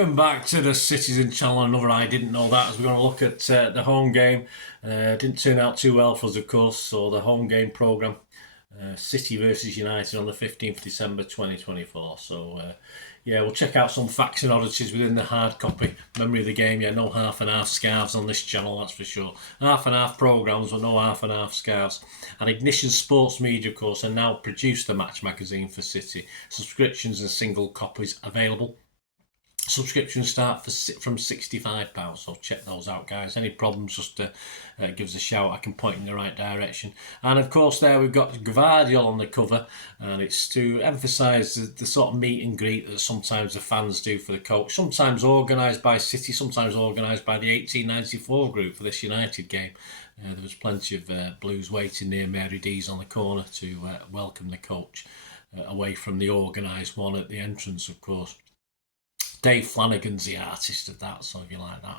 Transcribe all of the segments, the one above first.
Welcome back to the Citizen Channel. Another I didn't know that, as we're going to look at the home game. Didn't turn out too well for us, of course. So the home game programme, City versus United on the 15th of December 2024. So yeah, we'll check out some facts and oddities within the hard copy memory of the game. Yeah, no half and half scarves on this channel, that's for sure. Half and half programmes, but no half and half scarves. And Ignition Sports Media, of course, and now produce the Match magazine for City. Subscriptions and single copies available. Subscriptions start from £65, so check those out, guys. Any problems, just give us a shout. I can point in the right direction. And of course, there we've got Gvardiol on the cover, and it's to emphasise the sort of meet and greet that sometimes the fans do for the coach. Sometimes organised by City, sometimes organised by the 1894 group for this United game. There was plenty of Blues waiting near Mary D's on the corner to welcome the coach away from the organised one at the entrance, of course. Dave Flanagan's the artist of that, so if you like that,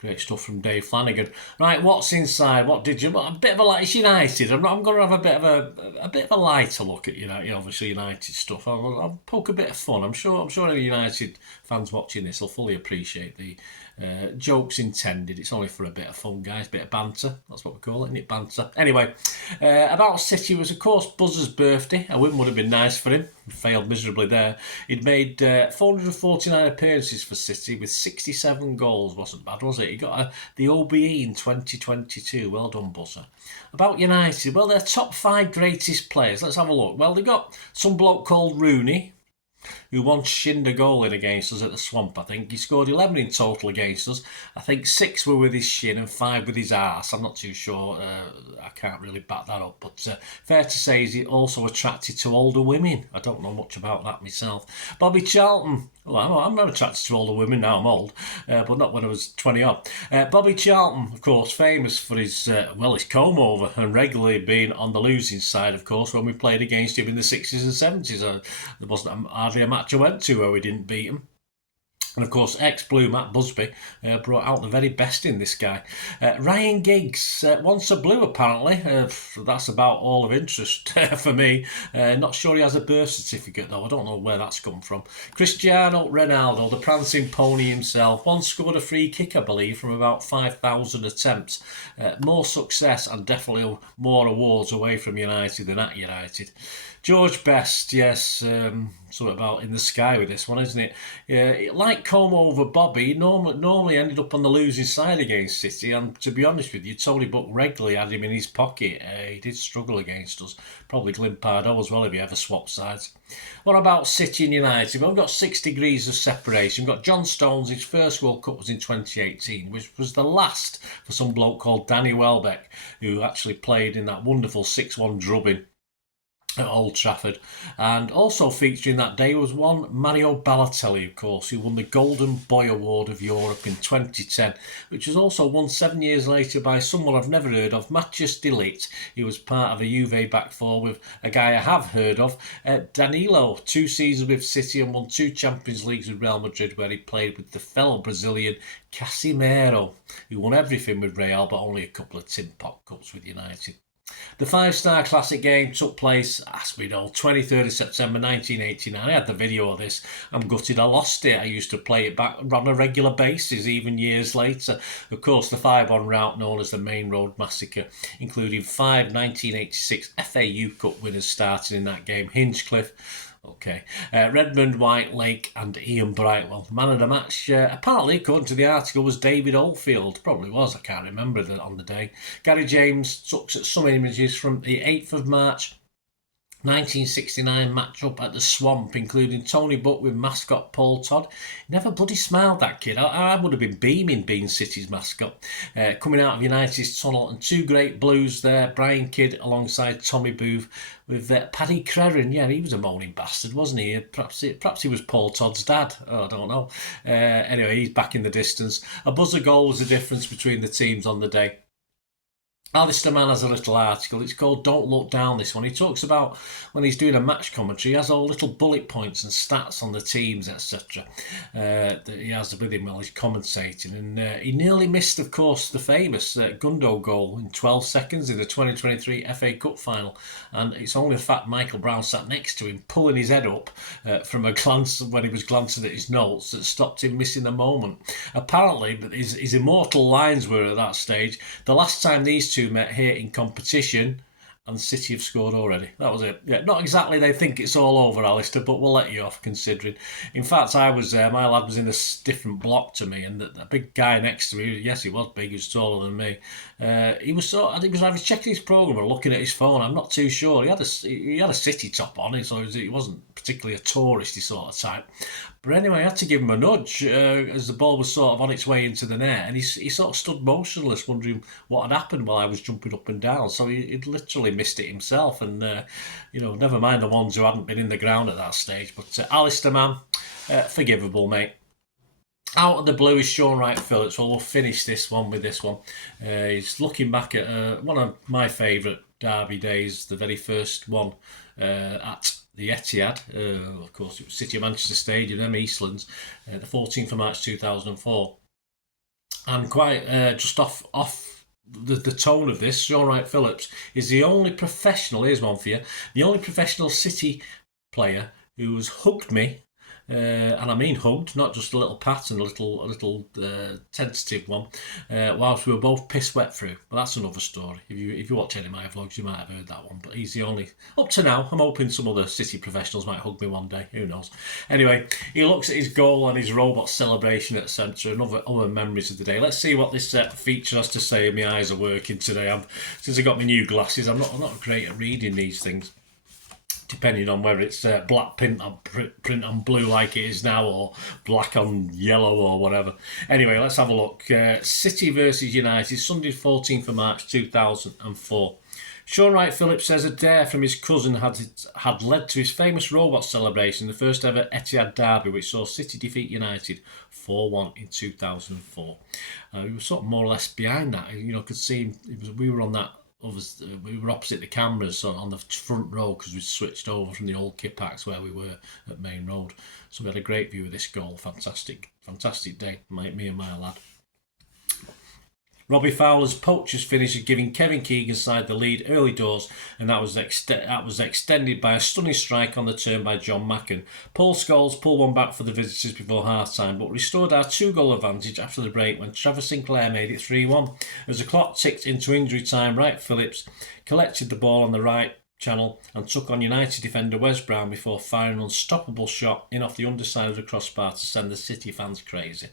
great stuff from Dave Flanagan. Right, what's inside? What did you? A bit of a light. It's United. I'm going to have a bit of a lighter look at obviously United stuff. I'll poke a bit of fun. I'm sure any United fans watching this will fully appreciate the jokes intended. It's only for a bit of fun, guys. Bit of banter. That's what we call it, isn't it? Banter. Anyway, about City was, of course, Buzz's birthday. A win would have been nice for him. He failed miserably there. He'd made 449 appearances for City with 67 goals. Wasn't bad, was it? He got the OBE in 2022. Well done, Buzzer. About United, well, their top 5 greatest players. Let's have a look. Well, they got some bloke called Rooney, who once shinned a goal in against us at the Swamp, I think. He scored 11 in total against us. I think 6 were with his shin and 5 with his arse. I'm not too sure. I can't really back that up. But fair to say, he's also attracted to older women. I don't know much about that myself. Bobby Charlton. Well, I'm not attracted to older women now. I'm old, but not when I was 20-odd. Bobby Charlton, of course, famous for his comb-over and regularly being on the losing side, of course, when we played against him in the 60s and 70s. There wasn't hardly a match I went to where we didn't beat him. And of course, ex-Blue Matt Busby brought out the very best in this guy. Ryan Giggs, once a Blue apparently. That's about all of interest for me. Not sure he has a birth certificate though. I don't know where that's come from. Cristiano Ronaldo, the prancing pony himself, once scored a free kick, I believe, from about 5,000 attempts. More success and definitely more awards away from United than at United. George Best, yes, something about in the sky with this one, isn't it? Like comb over Bobby, normally ended up on the losing side against City, and to be honest with you, Tony Buck regularly had him in his pocket. He did struggle against us, probably Glyn Pardoe as well if he ever swapped sides. What about City and United? Well, we've got 6 degrees of separation. We've got John Stones, his first World Cup was in 2018, which was the last for some bloke called Danny Welbeck, who actually played in that wonderful 6-1 drubbing at Old Trafford. And also featuring that day was one Mario Balotelli, of course, who won the Golden Boy Award of Europe in 2010, which was also won 7 years later by someone I've never heard of, Mathias de Ligt. He was part of a Juve back four with a guy I have heard of, Danilo, 2 seasons with City and won 2 Champions Leagues with Real Madrid, where he played with the fellow Brazilian Casimiro, who won everything with Real but only a couple of Tin Pot Cups with United. The 5-Star Classic game took place, as we know, 23rd of September 1989. I had the video of this. I'm gutted I lost it. I used to play it back on a regular basis, even years later. Of course, the 5-on route known as the Main Road Massacre, including 5 1986 FAU Cup winners starting in that game. Hinchcliffe, okay, Redmond, White Lake and Ian Brightwell. Man of the match, apparently, according to the article, was David Oldfield. Probably was, I can't remember on the day. Gary James took some images from the 8th of March 1969 match-up at the Swamp, including Tony Buck with mascot Paul Todd. Never bloody smiled, that kid. I would have been beaming being City's mascot. Coming out of United's tunnel, and 2 great Blues there. Brian Kidd alongside Tommy Booth with Paddy Creran. Yeah, he was a moaning bastard, wasn't he? Perhaps he was Paul Todd's dad. Oh, I don't know. Anyway, he's back in the distance. A buzzer goal was the difference between the teams on the day. Alistair Mann has a little article. It's called "Don't Look Down." This one. He talks about when he's doing a match commentary. He has all little bullet points and stats on the teams, etc. That he has with him while he's commentating. And he nearly missed, of course, the famous Gundo goal in 12 seconds in the 2023 FA Cup final. And it's only the fact Michael Brown sat next to him, pulling his head up from a glance when he was glancing at his notes, that stopped him missing the moment. Apparently, but his immortal lines were at that stage: "The last time these two met here in competition, and City have scored already." That was it. Yeah, not exactly they think it's all over, Alistair, but we'll let you off considering. In fact, I was my lad was in a different block to me, and the big guy next to me, yes, he was big, he was taller than me. He was I think he was either checking his programme or looking at his phone. I'm not too sure. He had a City top on, so he wasn't particularly a touristy sort of type. But anyway, I had to give him a nudge as the ball was sort of on its way into the net, and he sort of stood motionless, wondering what had happened while I was jumping up and down. So he'd literally missed it himself, and never mind the ones who hadn't been in the ground at that stage. But Alistair Mann, forgivable, mate. Out of the blue is Shaun Wright-Phillips. Well, we'll finish this one with this one. He's looking back at one of my favourite derby days, the very first one at the Etihad. Of course, it was City of Manchester Stadium, them Eastlands, the 14th of March 2004. And quite just off the tone of this, Shaun Wright-Phillips is the only professional, here's one for you, the only professional City player who has hugged me, and I mean hugged, not just a little pat and a little tentative one, whilst we were both piss wet through. But that's another story. If you watch any of my vlogs, you might have heard that one. But he's the only, up to now. I'm hoping some other City professionals might hug me one day. Who knows? Anyway, he looks at his goal and his robot celebration at the centre and other memories of the day. Let's see what this feature has to say. My eyes are working today. Since I got my new glasses, I'm not great at reading these things, depending on whether it's black print on blue like it is now, or black on yellow, or whatever. Anyway, let's have a look. City versus United, Sunday 14th of March 2004. Shaun Wright-Phillips says a dare from his cousin had led to his famous robot celebration, the first ever Etihad derby, which saw City defeat United 4-1 in 2004. We were sort of more or less behind that. Could see we were on that. We were opposite the cameras on the front row because we switched over from the old Kipax where we were at Main Road. So we had a great view of this goal. Fantastic day, me and my lad. Robbie Fowler's poacher's finish is giving Kevin Keegan's side the lead early doors, and that was extended by a stunning strike on the turn by John Macken. Paul Scholes pulled one back for the visitors before half-time, but restored our 2-goal advantage after the break when Trevor Sinclair made it 3-1. As the clock ticked into injury time, Wright-Phillips collected the ball on the right channel and took on United defender Wes Brown before firing an unstoppable shot in off the underside of the crossbar to send the City fans crazy.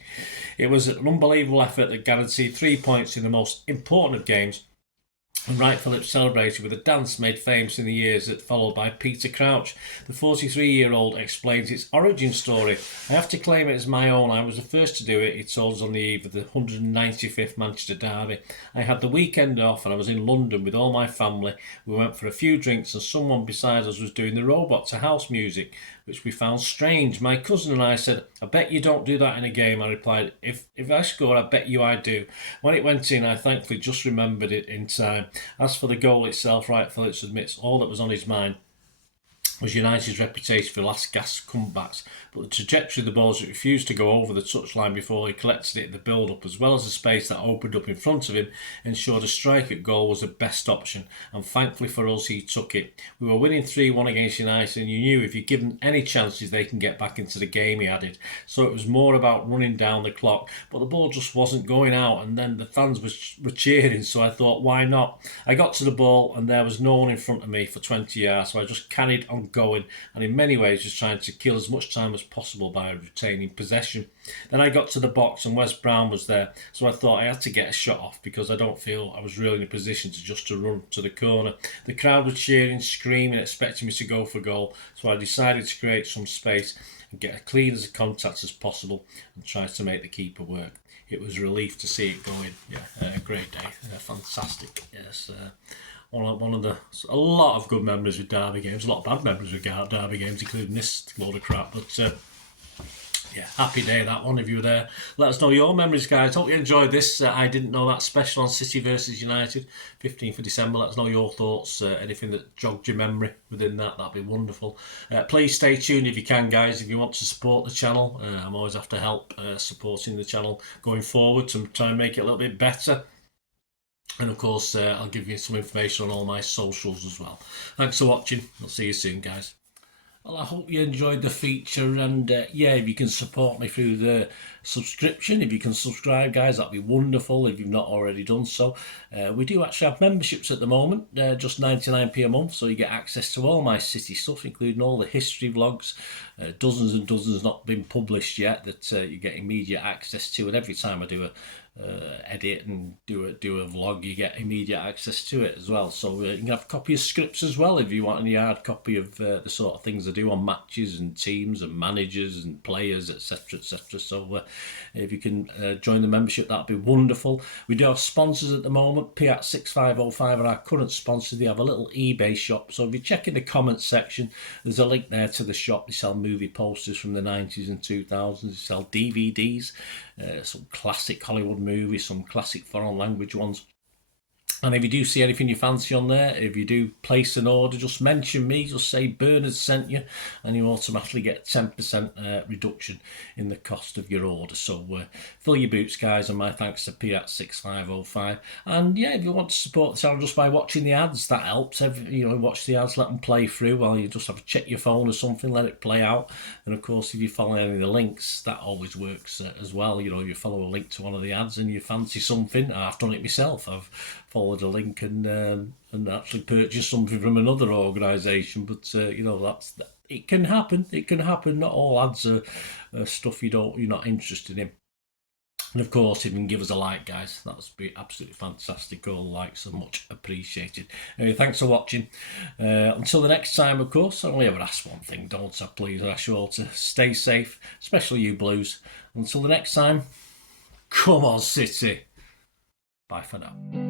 It was an unbelievable effort that guaranteed 3 points in the most important of games, and Wright-Phillips celebrated with a dance made famous in the years that followed by Peter Crouch. The 43-year-old explains its origin story. "I have to claim it as my own. I was the first to do it," he told us on the eve of the 195th Manchester derby. "I had the weekend off and I was in London with all my family. We went for a few drinks and someone beside us was doing the robot to house music, which we found strange. My cousin and I said, 'I bet you don't do that in a game.' I replied, 'If I score, I bet you I do.' When it went in, I thankfully just remembered it in time." As for the goal itself, Wright-Phillips admits all that was on his mind was United's reputation for last-gasp comebacks, but the trajectory of the ball as it refused to go over the touchline before he collected it in the build-up, as well as the space that opened up in front of him, ensured a strike at goal was the best option, and thankfully for us, he took it. "We were winning 3-1 against United, and you knew if you give them any chances, they can get back into the game," he added. "So it was more about running down the clock, but the ball just wasn't going out, and then the fans were cheering, so I thought, why not? I got to the ball, and there was no one in front of me for 20 yards, so I just carried on going, and in many ways just trying to kill as much time as possible by retaining possession. Then I got to the box and Wes Brown was there, so I thought I had to get a shot off because I don't feel I was really in a position to run to the corner. The crowd was cheering, screaming, expecting me to go for goal, so I decided to create some space and get as clean as a contact as possible and try to make the keeper work. It was a relief to see it going." Yeah, a great day, fantastic. Yes. A lot of good memories with derby games, a lot of bad memories with derby games, including this load of crap. But Yeah, happy day that one if you were there. Let us know your memories, guys. Hope you enjoyed this. I didn't know that special on City versus United, 15th of December. Let us know your thoughts, anything that jogged your memory within that. That'd be wonderful. Please stay tuned if you can, guys. If you want to support the channel, I'm always after help supporting the channel going forward to try and make it a little bit better. And of course, I'll give you some information on all my socials as well. Thanks for watching. I'll see you soon, guys. Well, I hope you enjoyed the feature, and yeah, if you can support me through the subscription, if you can subscribe, guys, that'd be wonderful if you've not already done so. We do actually have memberships at the moment, just 99p a month, so you get access to all my City stuff, including all the history vlogs, dozens and dozens not been published yet that you get immediate access to, and every time I do a edit and do a vlog, you get immediate access to it as well. So you can have a copy of scripts as well if you want any hard copy of the sort of things I do on matches and teams and managers and players, etc, etc. So if you can join the membership, that'd be wonderful. We do have sponsors at the moment. P6505 are our current sponsor. They have a little eBay shop, so if you check in the comments section, there's a link there to the shop. They sell movie posters from the 90s and 2000s. They sell DVDs, some classic Hollywood movies, some classic foreign language ones. And if you do see anything you fancy on there, if you do place an order, just mention me, just say Bernard sent you, and you automatically get 10% reduction in the cost of your order. So fill your boots, guys, and my thanks to P6505. And yeah, if you want to support the channel just by watching the ads, that helps. Watch the ads, let them play through while you just have to check your phone or something, let it play out. And of course, if you follow any of the links, that always works as well. If you follow a link to one of the ads and you fancy something, I've done it myself. I've followed a link and actually purchased something from another organisation. But it can happen. It can happen. Not all ads are stuff you're not interested in. And of course, if you can give us a like, guys, that would be absolutely fantastic. All the likes are much appreciated. Anyway, thanks for watching. Until the next time, of course, I only ever ask one thing, don't I? Please, I ask you all to stay safe, especially you Blues. Until the next time, come on, City. Bye for now.